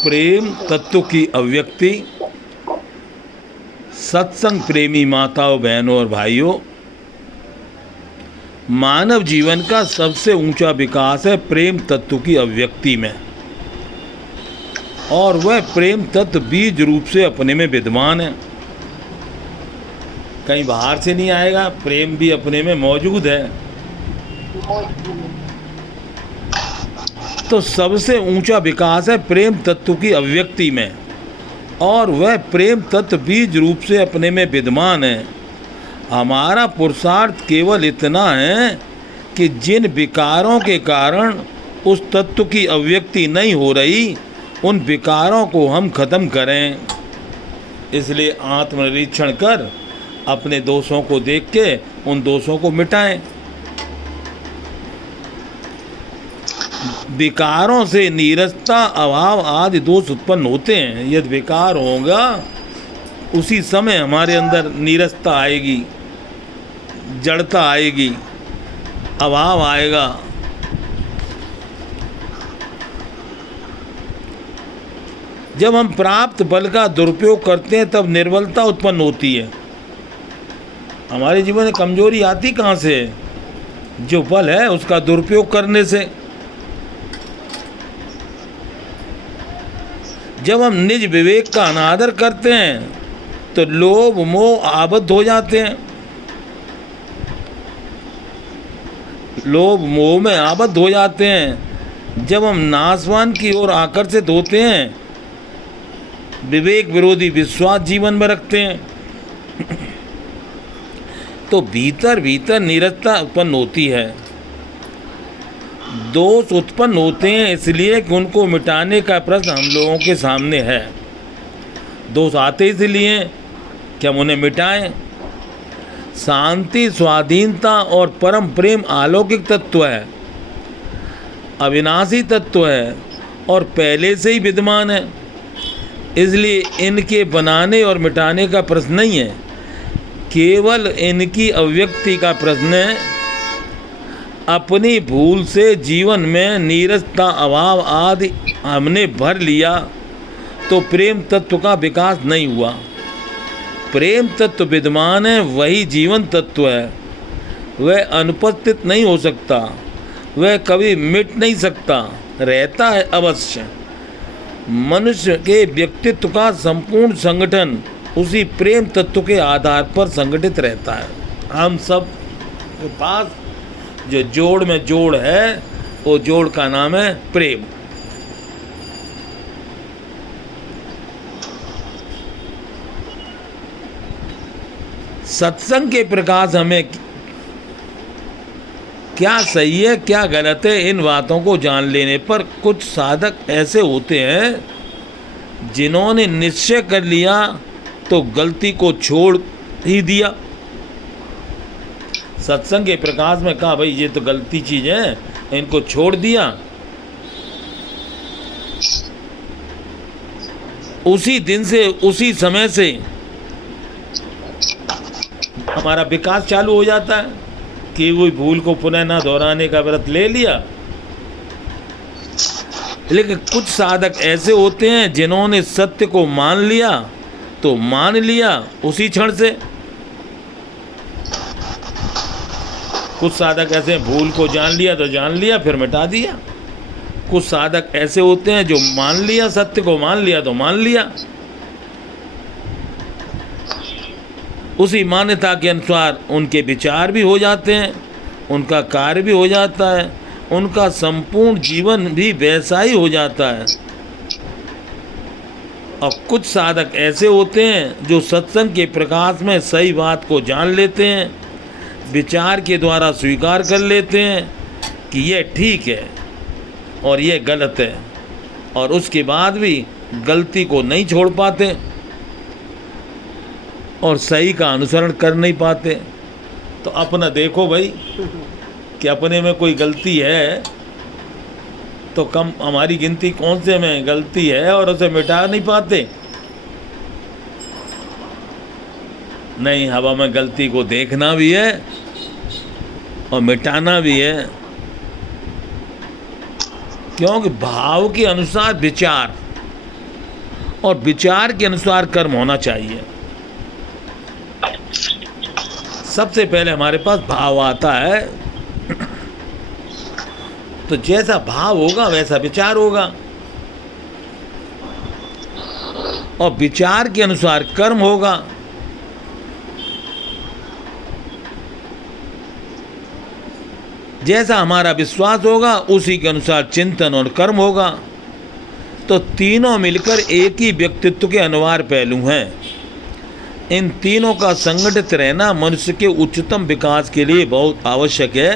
प्रेम तत्व की अभिव्यक्ति। सत्संग प्रेमी माताओं, बहनों और भाइयों, मानव जीवन का सबसे ऊंचा विकास है प्रेम तत्व की अभिव्यक्ति में, और वह प्रेम तत्व बीज रूप से अपने में विद्यमान है, कहीं बाहर से नहीं आएगा। प्रेम भी अपने में मौजूद है। तो सबसे ऊंचा विकास है प्रेम तत्व की अभिव्यक्ति में, और वह प्रेम तत्व बीज रूप से अपने में विद्यमान है। हमारा पुरुषार्थ केवल इतना है कि जिन विकारों के कारण उस तत्व की अभिव्यक्ति नहीं हो रही, उन विकारों को हम खत्म करें। इसलिए आत्मनिरीक्षण कर अपने दोषों को देख के उन दोषों को मिटाएं। विकारों से नीरसता, अभाव आदि दोष उत्पन्न होते हैं। यदि विकार होगा, उसी समय हमारे अंदर नीरसता आएगी, जड़ता आएगी, अभाव आएगा। जब हम प्राप्त बल का दुरुपयोग करते हैं तब निर्बलता उत्पन्न होती है। हमारे जीवन में कमजोरी आती कहाँ से? जो बल है उसका दुरुपयोग करने से। जब हम निज विवेक का अनादर करते हैं तो लोभ मोह आबद्ध हो जाते हैं, लोभ मोह में आबद्ध हो जाते हैं। जब हम नाशवान की ओर आकर्षित होते हैं, विवेक विरोधी विश्वास जीवन में रखते हैं, तो भीतर भीतर नीरसता उत्पन्न होती है। दोष उत्पन्न होते हैं इसलिए कि उनको मिटाने का प्रश्न हम लोगों के सामने है। दोष आते इसलिए कि हम उन्हें मिटाएं। शांति, स्वाधीनता और परम प्रेम अलौकिक तत्व है, अविनाशी तत्व है और पहले से ही विद्यमान है। इसलिए इनके बनाने और मिटाने का प्रश्न नहीं है, केवल इनकी अभिव्यक्ति का प्रश्न है। अपनी भूल से जीवन में नीरसता, अभाव आदि हमने भर लिया तो प्रेम तत्व का विकास नहीं हुआ। प्रेम तत्व विद्यमान है, वही जीवन तत्व है। वह अनुपस्थित नहीं हो सकता, वह कभी मिट नहीं सकता, रहता है अवश्य। मनुष्य के व्यक्तित्व का संपूर्ण संगठन उसी प्रेम तत्व के आधार पर संगठित रहता है। हम सब के पास जो जोड़ में जोड़ है, वो जोड़ का नाम है प्रेम। सत्संग के प्रकाश हमें क्या सही है क्या गलत है, इन बातों को जान लेने पर कुछ साधक ऐसे होते हैं जिन्होंने निश्चय कर लिया तो गलती को छोड़ ही दिया। सत्संग के प्रकाश में कहा, भाई ये तो गलती चीज है, इनको छोड़ दिया। उसी दिन से, उसी समय से हमारा विकास चालू हो जाता है कि वो भूल को पुनः ना दोहराने का व्रत ले लिया। लेकिन कुछ साधक ऐसे होते हैं जिन्होंने सत्य को मान लिया तो मान लिया उसी क्षण से। कुछ साधक ऐसे भूल को जान लिया तो जान लिया, फिर मिटा दिया। कुछ साधक ऐसे होते हैं जो मान लिया, सत्य को मान लिया तो मान लिया, उसी मान्यता के अनुसार उनके विचार भी हो जाते हैं, उनका कार्य भी हो जाता है, उनका संपूर्ण जीवन भी वैसा ही हो जाता है। और कुछ साधक ऐसे होते हैं जो सत्संग के प्रकाश में सही बात को जान लेते हैं, विचार के द्वारा स्वीकार कर लेते हैं कि यह ठीक है और यह गलत है, और उसके बाद भी गलती को नहीं छोड़ पाते और सही का अनुसरण कर नहीं पाते। तो अपना देखो भाई कि अपने में कोई गलती है तो कम, हमारी गिनती कौन से में गलती है और उसे मिटा नहीं पाते। नहीं, हवा में गलती को देखना भी है और मिटाना भी है, क्योंकि भाव के अनुसार विचार और विचार के अनुसार कर्म होना चाहिए। सबसे पहले हमारे पास भाव आता है, तो जैसा भाव होगा वैसा विचार होगा, और विचार के अनुसार कर्म होगा। जैसा हमारा विश्वास होगा उसी के अनुसार चिंतन और कर्म होगा। तो तीनों मिलकर एक ही व्यक्तित्व के अनिवार्य पहलू हैं। इन तीनों का संगठित रहना मनुष्य के उच्चतम विकास के लिए बहुत आवश्यक है।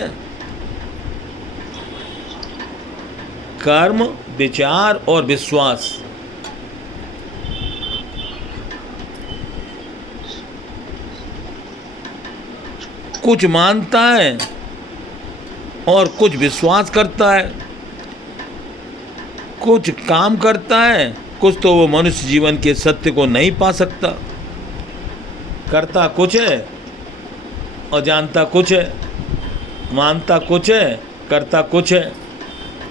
कर्म, विचार और विश्वास। कुछ मानता है और कुछ विश्वास करता है, कुछ काम करता है, कुछ तो वो मनुष्य जीवन के सत्य को नहीं पा सकता। करता कुछ है और जानता कुछ है, मानता कुछ है, करता कुछ है।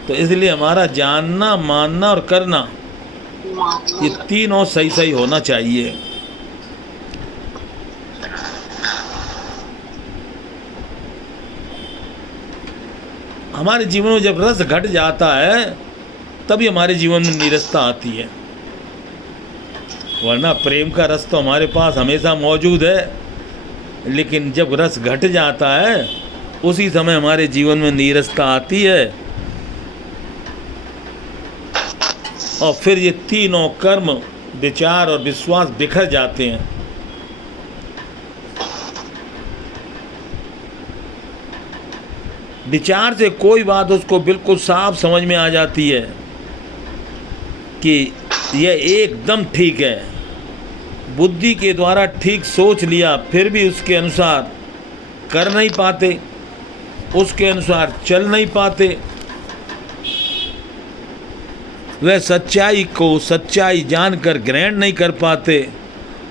तो इसलिए हमारा जानना, मानना और करना, ये तीनों सही सही होना चाहिए। हमारे जीवन में जब रस घट जाता है तभी हमारे जीवन में नीरसता आती है, वरना प्रेम का रस तो हमारे पास हमेशा मौजूद है। लेकिन जब रस घट जाता है उसी समय हमारे जीवन में नीरसता आती है, और फिर ये तीनों कर्म, विचार और विश्वास बिखर जाते हैं। विचार से कोई बात उसको बिल्कुल साफ समझ में आ जाती है कि यह एकदम ठीक है। बुद्धि के द्वारा ठीक सोच लिया, फिर भी उसके अनुसार कर नहीं पाते, उसके अनुसार चल नहीं पाते। वह सच्चाई को सच्चाई जानकर ग्रहण नहीं कर पाते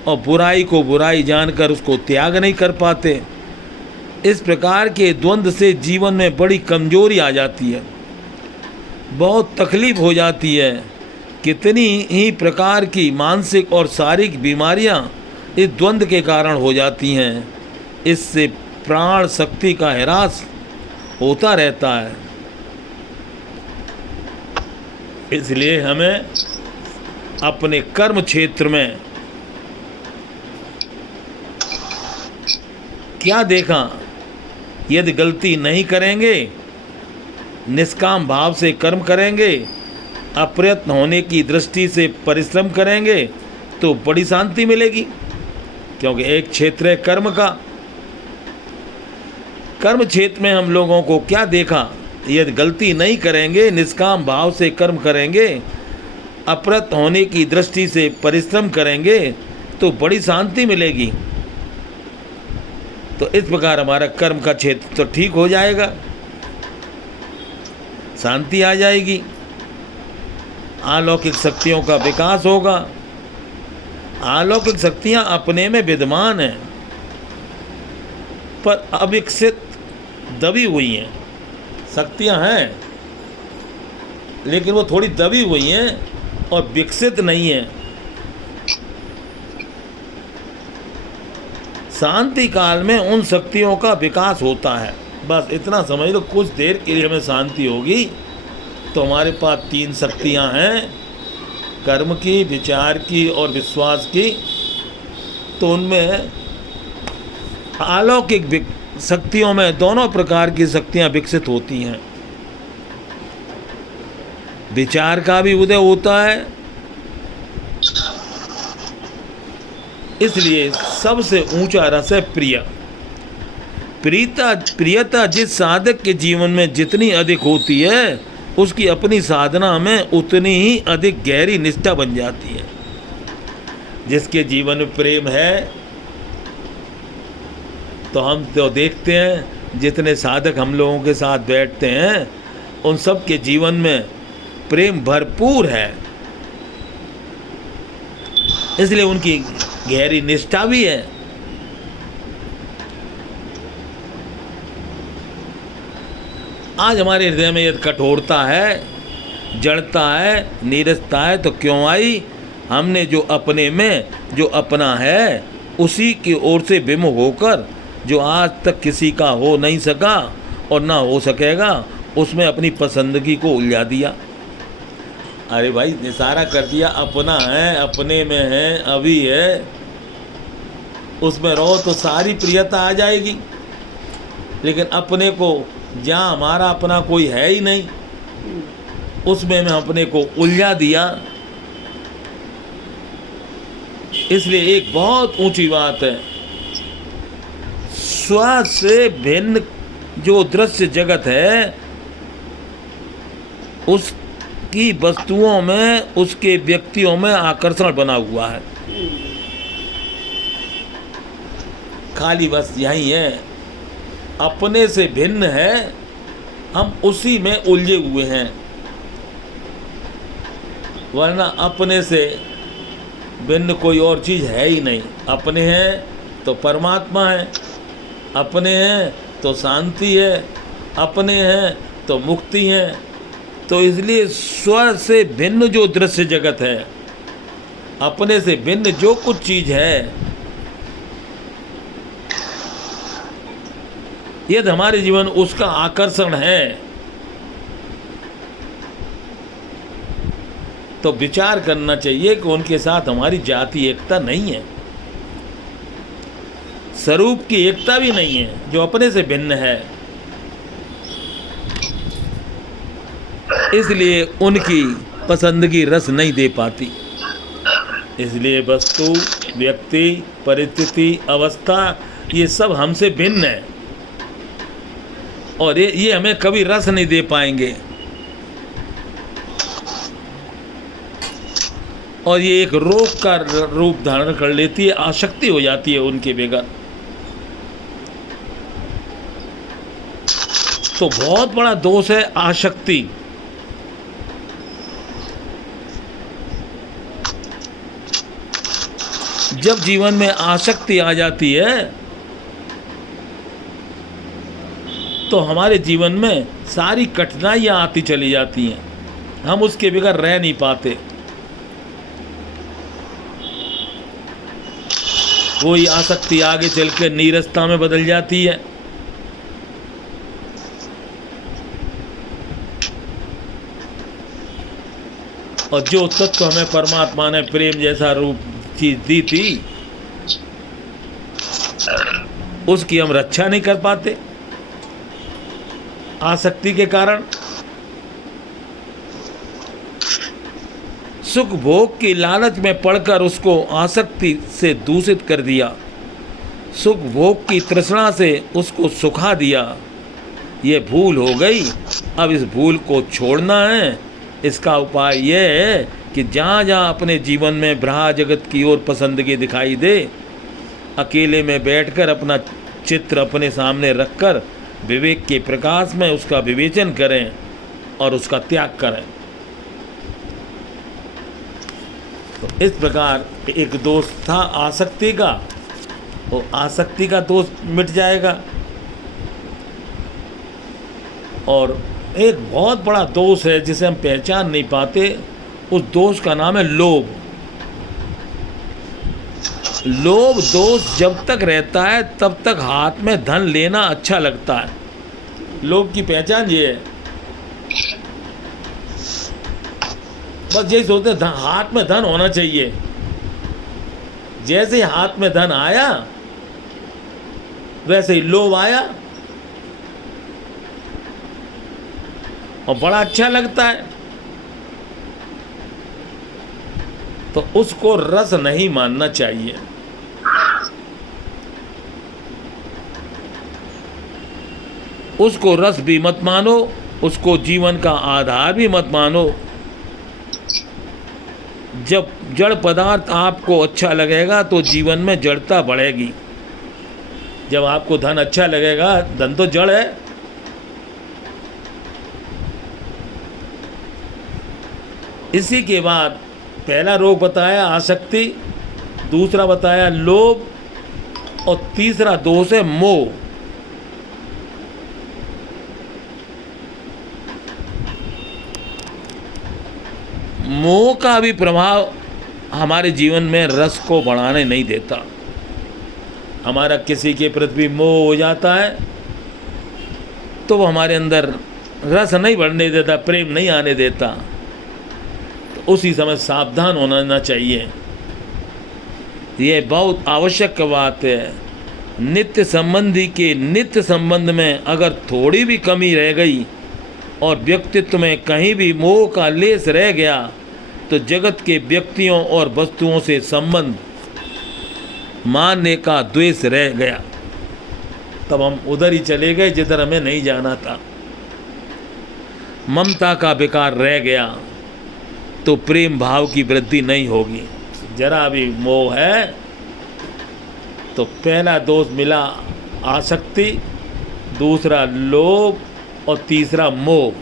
और बुराई को बुराई जानकर उसको त्याग नहीं कर पाते। इस प्रकार के द्वंद्व से जीवन में बड़ी कमजोरी आ जाती है, बहुत तकलीफ हो जाती है। कितनी ही प्रकार की मानसिक और शारीरिक बीमारियां इस द्वंद्व के कारण हो जाती हैं। इससे प्राण शक्ति का ह्रास होता रहता है। इसलिए हमें अपने कर्म क्षेत्र में क्या देखा, यदि गलती नहीं करेंगे, निष्काम भाव से कर्म करेंगे, अप्रयत्न होने की दृष्टि से परिश्रम करेंगे तो बड़ी शांति मिलेगी। क्योंकि एक क्षेत्र है कर्म का। कर्म क्षेत्र में हम लोगों को क्या देखा, यदि गलती नहीं करेंगे, निष्काम भाव से कर्म करेंगे, अप्रयत्न होने की दृष्टि से परिश्रम करेंगे तो बड़ी शांति मिलेगी। तो इस प्रकार हमारा कर्म का क्षेत्र तो ठीक हो जाएगा, शांति आ जाएगी, अलौकिक शक्तियों का विकास होगा। अलौकिक शक्तियां अपने में विद्यमान हैं पर अविकसित दबी हुई हैं। शक्तियां हैं लेकिन वो थोड़ी दबी हुई हैं और विकसित नहीं हैं। शांति काल में उन शक्तियों का विकास होता है। बस इतना समझ लो, कुछ देर के लिए हमें शांति होगी तो हमारे पास तीन शक्तियां हैं, कर्म की, विचार की और विश्वास की। तो उनमें अलौकिक शक्तियों में दोनों प्रकार की शक्तियां विकसित होती हैं। विचार का भी उदय होता है। इसलिए सबसे ऊंचा रस है प्रिय। प्रियता जिस साधक के जीवन में जितनी अधिक होती है, उसकी अपनी साधना में उतनी ही अधिक गहरी निष्ठा बन जाती है। जिसके जीवन में प्रेम है, तो हम तो देखते हैं जितने साधक हम लोगों के साथ बैठते हैं उन सब के जीवन में प्रेम भरपूर है। इसलिए उनकी गहरी निष्ठा भी है। आज हमारे हृदय में यदि कठोरता है, जड़ता है, नीरसता है, तो क्यों आई? हमने जो अपने में जो अपना है उसी की ओर से विमुख होकर जो आज तक किसी का हो नहीं सका और ना हो सकेगा, उसमें अपनी पसंदगी को उलझा दिया। अरे भाई, निसारा कर दिया, अपना है, अपने में है, अभी है, उसमें रहो तो सारी प्रियता आ जाएगी। लेकिन अपने को, जहाँ हमारा अपना कोई है ही नहीं, उसमें मैं अपने को उलझा दिया। इसलिए एक बहुत ऊंची बात है, स्व से भिन्न जो दृश्य जगत है उसकी वस्तुओं में, उसके व्यक्तियों में आकर्षण बना हुआ है। खाली बस यही है, अपने से भिन्न है, हम उसी में उलझे हुए हैं। वरना अपने से भिन्न कोई और चीज़ है ही नहीं। अपने हैं तो परमात्मा है, अपने हैं तो शांति है, अपने हैं तो मुक्ति है। तो इसलिए स्व से भिन्न जो दृश्य जगत है, अपने से भिन्न जो कुछ चीज़ है, यदि हमारे जीवन उसका आकर्षण है तो विचार करना चाहिए कि उनके साथ हमारी जाति एकता नहीं है, स्वरूप की एकता भी नहीं है, जो अपने से भिन्न है। इसलिए उनकी पसंदगी रस नहीं दे पाती। इसलिए वस्तु, व्यक्ति, परिस्थिति, अवस्था, ये सब हमसे भिन्न है और ये हमें कभी रस नहीं दे पाएंगे। और ये एक रोग का रूप धारण कर लेती है, आसक्ति हो जाती है उनके बगैर। तो बहुत बड़ा दोष है आसक्ति। जब जीवन में आसक्ति आ जाती है तो हमारे जीवन में सारी कठिनाइयाँ आती चली जाती हैं, हम उसके बगैर रह नहीं पाते। वही आसक्ति आगे चल के नीरसता में बदल जाती है। और जो तत्व हमें परमात्मा ने प्रेम जैसा रूप चीज दी थी, उसकी हम रक्षा नहीं कर पाते आसक्ति के कारण। सुख भोग की लालच में पड़कर उसको आसक्ति से दूषित कर दिया, सुख भोग की तृष्णा से उसको सुखा दिया। ये भूल हो गई। अब इस भूल को छोड़ना है। इसका उपाय यह है कि जहाँ जहाँ अपने जीवन में ब्रह्म जगत की ओर पसंदगी दिखाई दे, अकेले में बैठकर अपना चित्र अपने सामने रखकर विवेक के प्रकाश में उसका विवेचन करें और उसका त्याग करें। तो इस प्रकार एक दोष था आसक्ति का, वो आसक्ति का दोष मिट जाएगा। और एक बहुत बड़ा दोष है जिसे हम पहचान नहीं पाते, उस दोष का नाम है लोभ। लोभ दोष जब तक रहता है तब तक हाथ में धन लेना अच्छा लगता है। लोभ की पहचान ये है, बस यही सोचते हैं हाथ में धन होना चाहिए। जैसे हाथ में धन आया वैसे ही लोभ आया और बड़ा अच्छा लगता है। तो उसको रस नहीं मानना चाहिए। उसको रस भी मत मानो, उसको जीवन का आधार भी मत मानो। जब जड़ पदार्थ आपको अच्छा लगेगा तो जीवन में जड़ता बढ़ेगी। जब आपको धन अच्छा लगेगा, धन तो जड़ है, इसी के बाद पहला रोग बताया आसक्ति, दूसरा बताया लोभ और तीसरा दोष है मोह। मोह का भी प्रभाव हमारे जीवन में रस को बढ़ाने नहीं देता। हमारा किसी के प्रति मोह हो जाता है तो वो हमारे अंदर रस नहीं बढ़ने देता, प्रेम नहीं आने देता। तो उसी समय सावधान होना चाहिए। ये बहुत आवश्यक बात है। नित्य संबंधी के नित्य संबंध में अगर थोड़ी भी कमी रह गई और व्यक्तित्व में कहीं भी मोह का लेस रह गया तो जगत के व्यक्तियों और वस्तुओं से संबंध मानने का द्वेष रह गया। तब हम उधर ही चले गए जिधर हमें नहीं जाना था। ममता का विकार रह गया तो प्रेम भाव की वृद्धि नहीं होगी। जरा भी मोह है तो पहला दोष मिला आसक्ति, दूसरा लोभ और तीसरा मोह।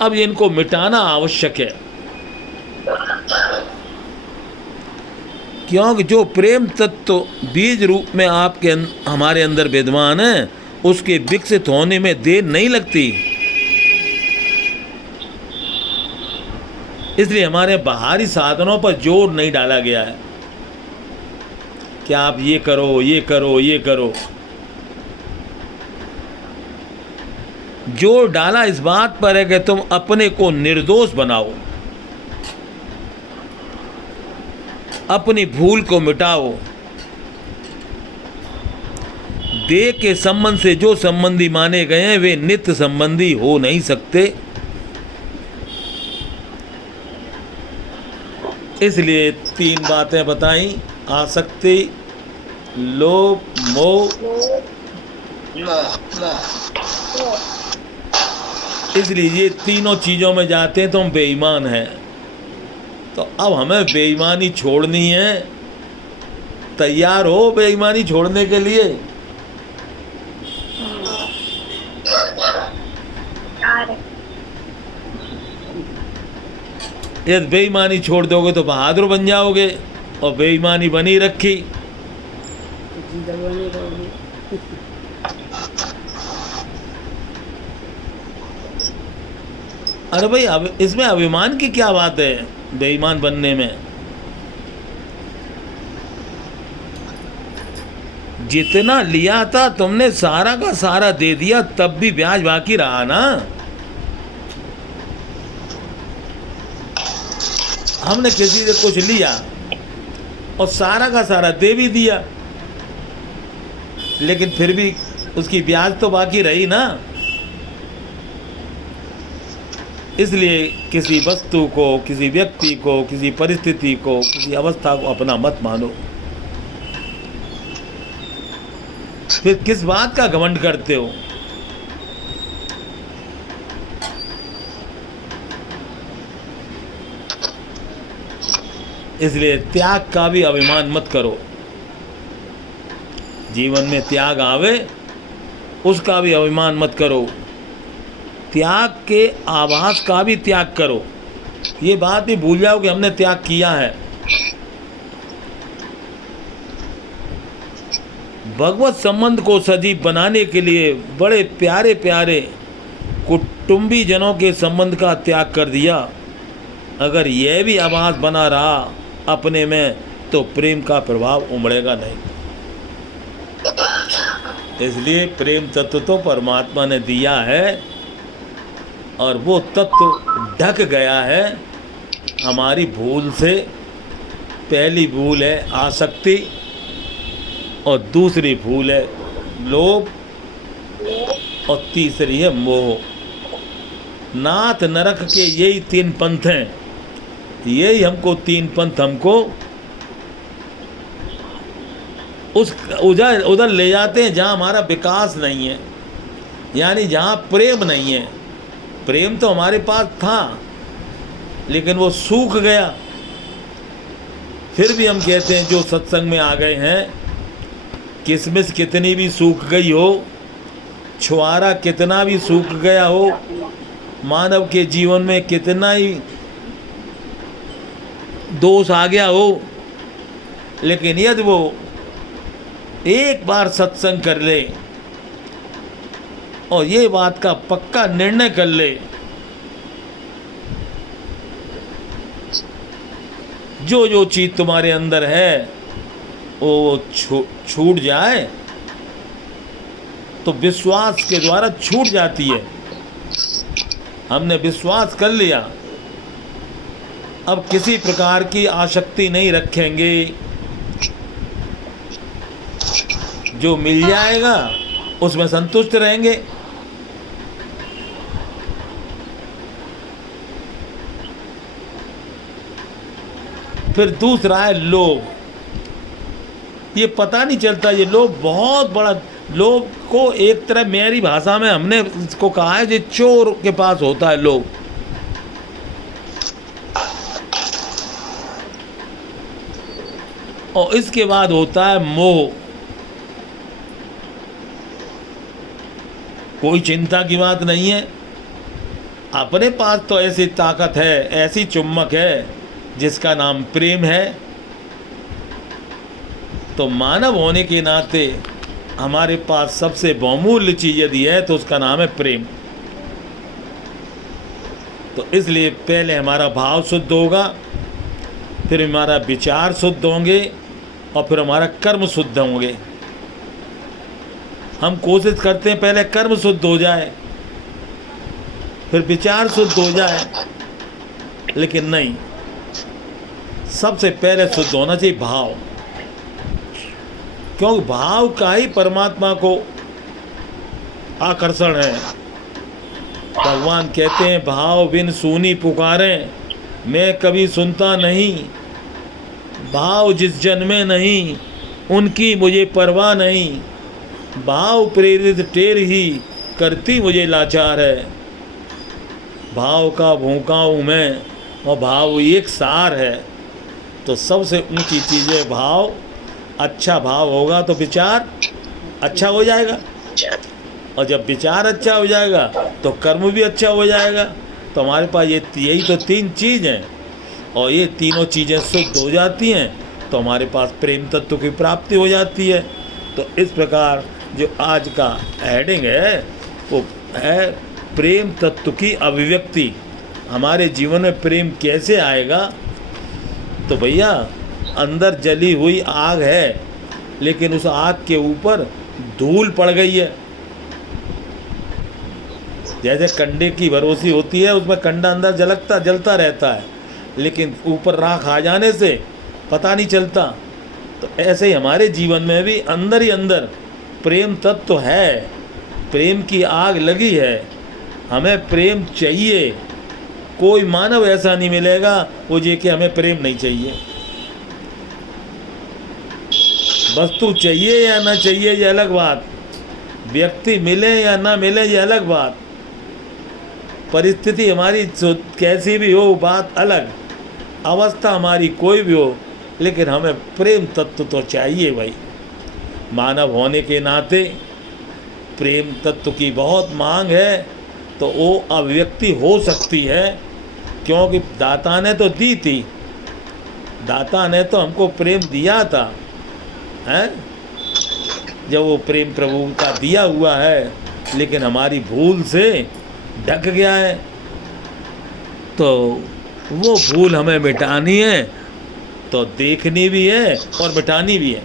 अब इनको मिटाना आवश्यक है, क्योंकि जो प्रेम तत्व बीज रूप में आपके हमारे अंदर विद्यमान है उसके विकसित होने में देर नहीं लगती। इसलिए हमारे बाहरी साधनों पर जोर नहीं डाला गया है कि आप ये करो, ये करो, ये करो। जोर डाला इस बात पर है कि तुम अपने को निर्दोष बनाओ, अपनी भूल को मिटाओ। देह के संबंध से जो संबंधी माने गए हैं वे नित्य संबंधी हो नहीं सकते। इसलिए 3 बातें बताई, आसक्ति, लोभ, मोह। इसलिए ये तीनों चीज़ों में जाते हैं तो हम बेईमान हैं। तो अब हमें बेईमानी छोड़नी है। तैयार हो बेईमानी छोड़ने के लिए? यदि बेईमानी छोड़ दोगे तो बहादुर बन जाओगे और बेईमानी बनी रखी अरे भाई, अब इसमें अभिमान की क्या बात है बेईमान बनने में? जितना लिया था तुमने सारा का सारा दे दिया, तब भी ब्याज बाकी रहा ना। हमने किसी से कुछ लिया और सारा का सारा दे भी दिया, लेकिन फिर भी उसकी ब्याज तो बाकी रही ना। इसलिए किसी वस्तु को, किसी व्यक्ति को, किसी परिस्थिति को, किसी अवस्था को अपना मत मानो। फिर किस बात का घमंड करते हो? इसलिए त्याग का भी अभिमान मत करो। जीवन में त्याग आवे उसका भी अभिमान मत करो। त्याग के आभास का भी त्याग करो। ये बात भी भूल जाओ कि हमने त्याग किया है। भगवत संबंध को सजीव बनाने के लिए बड़े प्यारे प्यारे कुटुंबी जनों के संबंध का त्याग कर दिया। अगर यह भी आभास बना रहा अपने में तो प्रेम का प्रभाव उमड़ेगा नहीं। इसलिए प्रेम तत्व तो परमात्मा ने दिया है और वो तत्व ढक गया है हमारी भूल से। पहली भूल है आसक्ति और दूसरी भूल है लोभ और तीसरी है मोह। नाथ नरक के यही 3 पंथ हैं। यही हमको 3 पंथ हमको उस उधर ले जाते हैं जहाँ हमारा विकास नहीं है, यानी जहाँ प्रेम नहीं है। प्रेम तो हमारे पास था लेकिन वो सूख गया। फिर भी हम कहते हैं जो सत्संग में आ गए हैं, किशमिश कितनी भी सूख गई हो, छुआरा कितना भी सूख गया हो, मानव के जीवन में कितना ही दोष आ गया हो, लेकिन यदि वो एक बार सत्संग कर ले और ये बात का पक्का निर्णय कर ले जो जो चीज़ तुम्हारे अंदर है वो छूट जाए तो विश्वास के द्वारा छूट जाती है। हमने विश्वास कर लिया, अब किसी प्रकार की आसक्ति नहीं रखेंगे, जो मिल जाएगा उसमें संतुष्ट रहेंगे। फिर दूसरा है लोभ। ये पता नहीं चलता, ये लोभ बहुत बड़ा, लोभ को एक तरह मेरी भाषा में हमने इसको कहा है, ये चोर के पास होता है लोभ। और इसके बाद होता है मोह। कोई चिंता की बात नहीं है, अपने पास तो ऐसी ताकत है, ऐसी चुम्बक है जिसका नाम प्रेम है। तो मानव होने के नाते हमारे पास सबसे बहुमूल्य चीज़ यदि है तो उसका नाम है प्रेम। तो इसलिए पहले हमारा भाव शुद्ध होगा, फिर हमारा विचार शुद्ध होंगे और फिर हमारा कर्म शुद्ध होंगे। हम कोशिश करते हैं पहले कर्म शुद्ध हो जाए, फिर विचार शुद्ध हो जाए, लेकिन नहीं, सबसे पहले शुद्ध होना चाहिए भाव। क्योंकि भाव का ही परमात्मा को आकर्षण है। भगवान कहते हैं भाव बिन सूनी पुकारें, मैं कभी सुनता नहीं। भाव जिस जन में नहीं, उनकी मुझे परवाह नहीं। भाव प्रेरित टेर ही करती मुझे लाचार है। भाव का भूखा हूँ मैं और भाव एक सार है। तो सबसे ऊंची चीज़ है भाव। अच्छा भाव होगा तो विचार अच्छा हो जाएगा, और जब विचार अच्छा हो जाएगा तो कर्म भी अच्छा हो जाएगा। तो हमारे पास यही तो तीन चीज़ हैं, और ये तीनों चीज़ें शुद्ध हो जाती हैं तो हमारे पास प्रेम तत्व की प्राप्ति हो जाती है। तो इस प्रकार जो आज का हेडिंग है वो है प्रेम तत्व की अभिव्यक्ति। हमारे जीवन में प्रेम कैसे आएगा? तो भैया अंदर जली हुई आग है, लेकिन उस आग के ऊपर धूल पड़ गई है। जैसे कंडे की भरोसी होती है, उसमें कंडा अंदर जलता रहता है, लेकिन ऊपर राख आ जाने से पता नहीं चलता। तो ऐसे ही हमारे जीवन में भी अंदर ही अंदर प्रेम तत्व है, प्रेम की आग लगी है। हमें प्रेम चाहिए। कोई मानव ऐसा नहीं मिलेगा वो ये कि हमें प्रेम नहीं चाहिए। वस्तु चाहिए या ना चाहिए ये अलग बात, व्यक्ति मिले या ना मिले ये अलग बात, परिस्थिति हमारी कैसी भी हो बात अलग, अवस्था हमारी कोई भी हो, लेकिन हमें प्रेम तत्व तो चाहिए भाई। मानव होने के नाते प्रेम तत्व की बहुत मांग है, तो वो अभिव्यक्ति हो सकती है, क्योंकि दाता ने तो दी थी, दाता ने तो हमको प्रेम दिया था, हैं? जब वो प्रेम प्रभु का दिया हुआ है, लेकिन हमारी भूल से ढक गया है, तो वो भूल हमें मिटानी है, तो देखनी भी है और मिटानी भी है।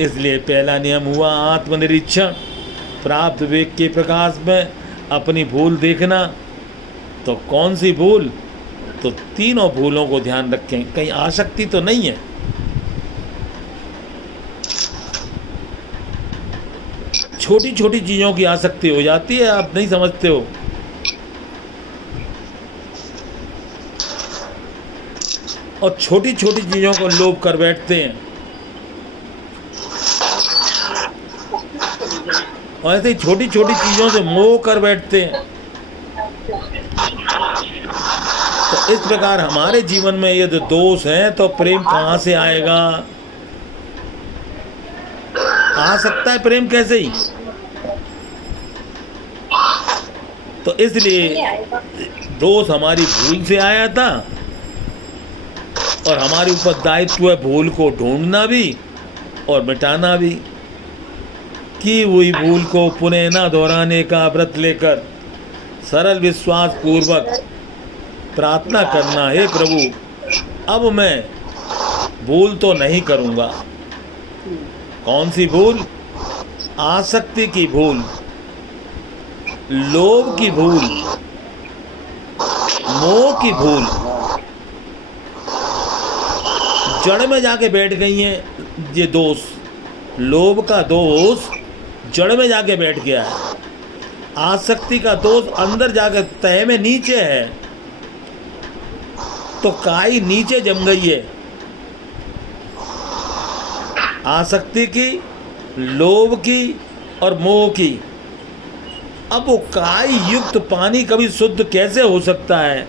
इसलिए पहला नियम हुआ आत्मनिरीक्षण। प्राप्त विवेक के प्रकाश में अपनी भूल देखना। तो कौन सी भूल? तो तीनों भूलों को ध्यान रखें, कहीं आसक्ति तो नहीं है। छोटी छोटी चीज़ों की आसक्ति हो जाती है, आप नहीं समझते हो। और छोटी छोटी चीज़ों को लोभ कर बैठते हैं, और ऐसे ही छोटी छोटी चीज़ों से मोह कर बैठते हैं। तो इस प्रकार हमारे जीवन में ये जो दोष हैं, तो प्रेम कहाँ से आएगा? आ सकता है प्रेम कैसे ही? तो इसलिए दोष हमारी भूल से आया था, और हमारे ऊपर दायित्व है भूल को ढूंढना भी और मिटाना भी। की हुई भूल को पुनः न दोहराने का व्रत लेकर सरल विश्वास पूर्वक प्रार्थना करना, हे प्रभु अब मैं भूल तो नहीं करूँगा। कौन सी भूल? आसक्ति की भूल, लोभ की भूल, मोह की भूल। जड़ में जाके बैठ गई हैं ये दोष। लोभ का दोष जड़ में जाके बैठ गया है। आसक्ति का दोष अंदर जाकर तह में नीचे है, तो काई नीचे जम गई है। आसक्ति की, लोभ की और मोह की। अब वो काई युक्त पानी कभी शुद्ध कैसे हो सकता है?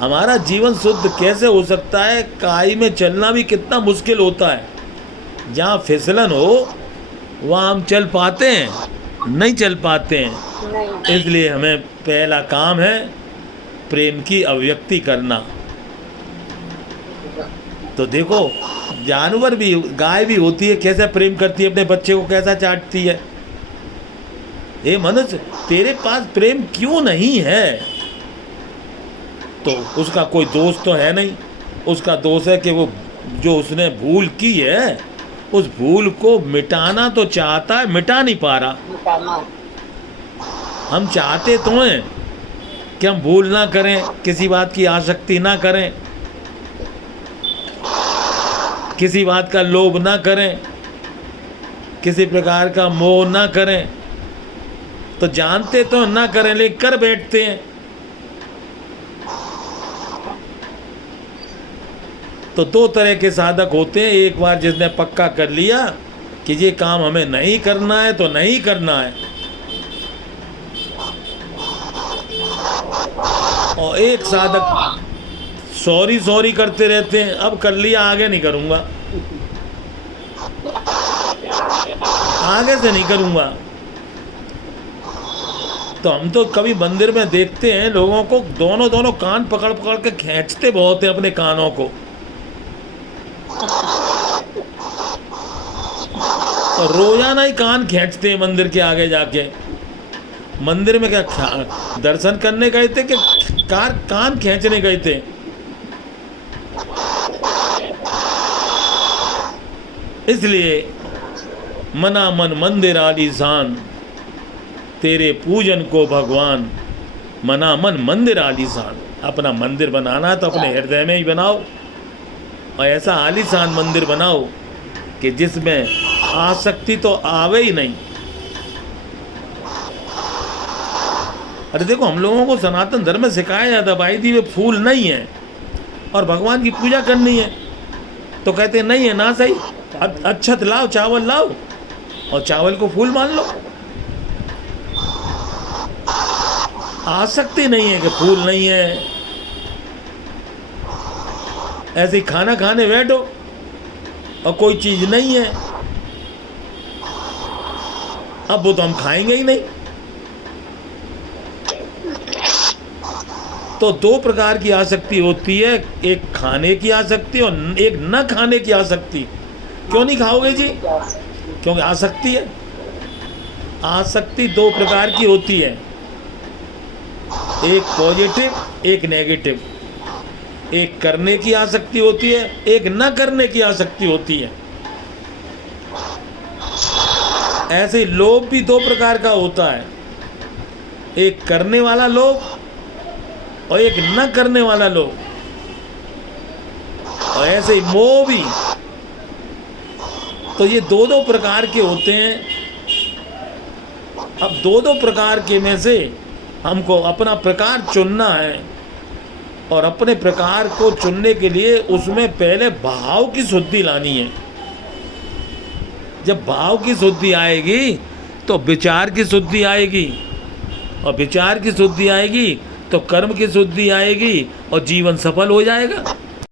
हमारा जीवन शुद्ध कैसे हो सकता है? काई में चलना भी कितना मुश्किल होता है। जहाँ फिसलन हो वहाँ हम चल पाते हैं? नहीं चल पाते हैं। इसलिए हमें पहला काम है प्रेम की अभिव्यक्ति करना। तो देखो, जानवर भी, गाय भी होती है, कैसे प्रेम करती है अपने बच्चे को, कैसा चाटती है। हे मनुष्य, तेरे पास प्रेम क्यों नहीं है? तो उसका कोई दोष तो है नहीं। उसका दोष है कि वो जो उसने भूल की है, उस भूल को मिटाना तो चाहता है, मिटा नहीं पा रहा। हम चाहते तो हैं कि हम भूल ना करें, किसी बात की आसक्ति ना करें, किसी बात का लोभ ना करें, किसी प्रकार का मोह ना करें। तो जानते तो ना करें, लेकिन कर बैठते हैं। तो दो तरह के साधक होते हैं। एक बार जिसने पक्का कर लिया कि ये काम हमें नहीं करना है तो नहीं करना है, और एक साधक सॉरी सॉरी करते रहते हैं, अब कर लिया आगे नहीं करूँगा, आगे से नहीं करूँगा। तो हम तो कभी मंदिर में देखते हैं लोगों को, दोनों कान पकड़ पकड़ के खींचते बहुत हैं अपने कानों को, और रोजाना ही कान खींचते हैं मंदिर के आगे जाके। मंदिर में क्या दर्शन करने गए थे कि कान खींचने गए थे? इसलिए मना मन मंदिर आलीशान, तेरे पूजन को भगवान। मना मन मंदिर आलीशान। अपना मंदिर बनाना है तो अपने हृदय में ही बनाओ, और ऐसा आलीशान मंदिर बनाओ कि जिसमें आसक्ति तो आवे ही नहीं। अरे देखो, हम लोगों को सनातन धर्म में सिखाया जाता, भाई दी वे फूल नहीं है और भगवान की पूजा करनी है, तो कहते हैं नहीं है ना, सही अक्षत लाओ, चावल लाओ, और चावल को फूल मान लो। आसक्ति नहीं है कि फूल नहीं है। ऐसे ही खाना खाने बैठो और कोई चीज नहीं है, अब वो तो हम खाएंगे ही नहीं। तो दो प्रकार की आसक्ति होती है, एक खाने की आसक्ति और एक न खाने की आसक्ति। क्यों नहीं खाओगे जी? क्योंकि आसक्ति है। आसक्ति दो प्रकार की होती है, एक पॉजिटिव, एक नेगेटिव। एक करने की आसक्ति होती है, एक न करने की आसक्ति होती है। ऐसे लोभ भी दो प्रकार का होता है, एक करने वाला लोभ और एक न करने वाला लोभ। और ऐसे ही मोह भी। तो ये दो प्रकार के होते हैं। अब दो प्रकार के में से हमको अपना प्रकार चुनना है, और अपने प्रकार को चुनने के लिए उसमें पहले भाव की शुद्धि लानी है। जब भाव की शुद्धि आएगी तो विचार की शुद्धि आएगी, और विचार की शुद्धि आएगी तो कर्म की शुद्धि आएगी, और जीवन सफल हो जाएगा।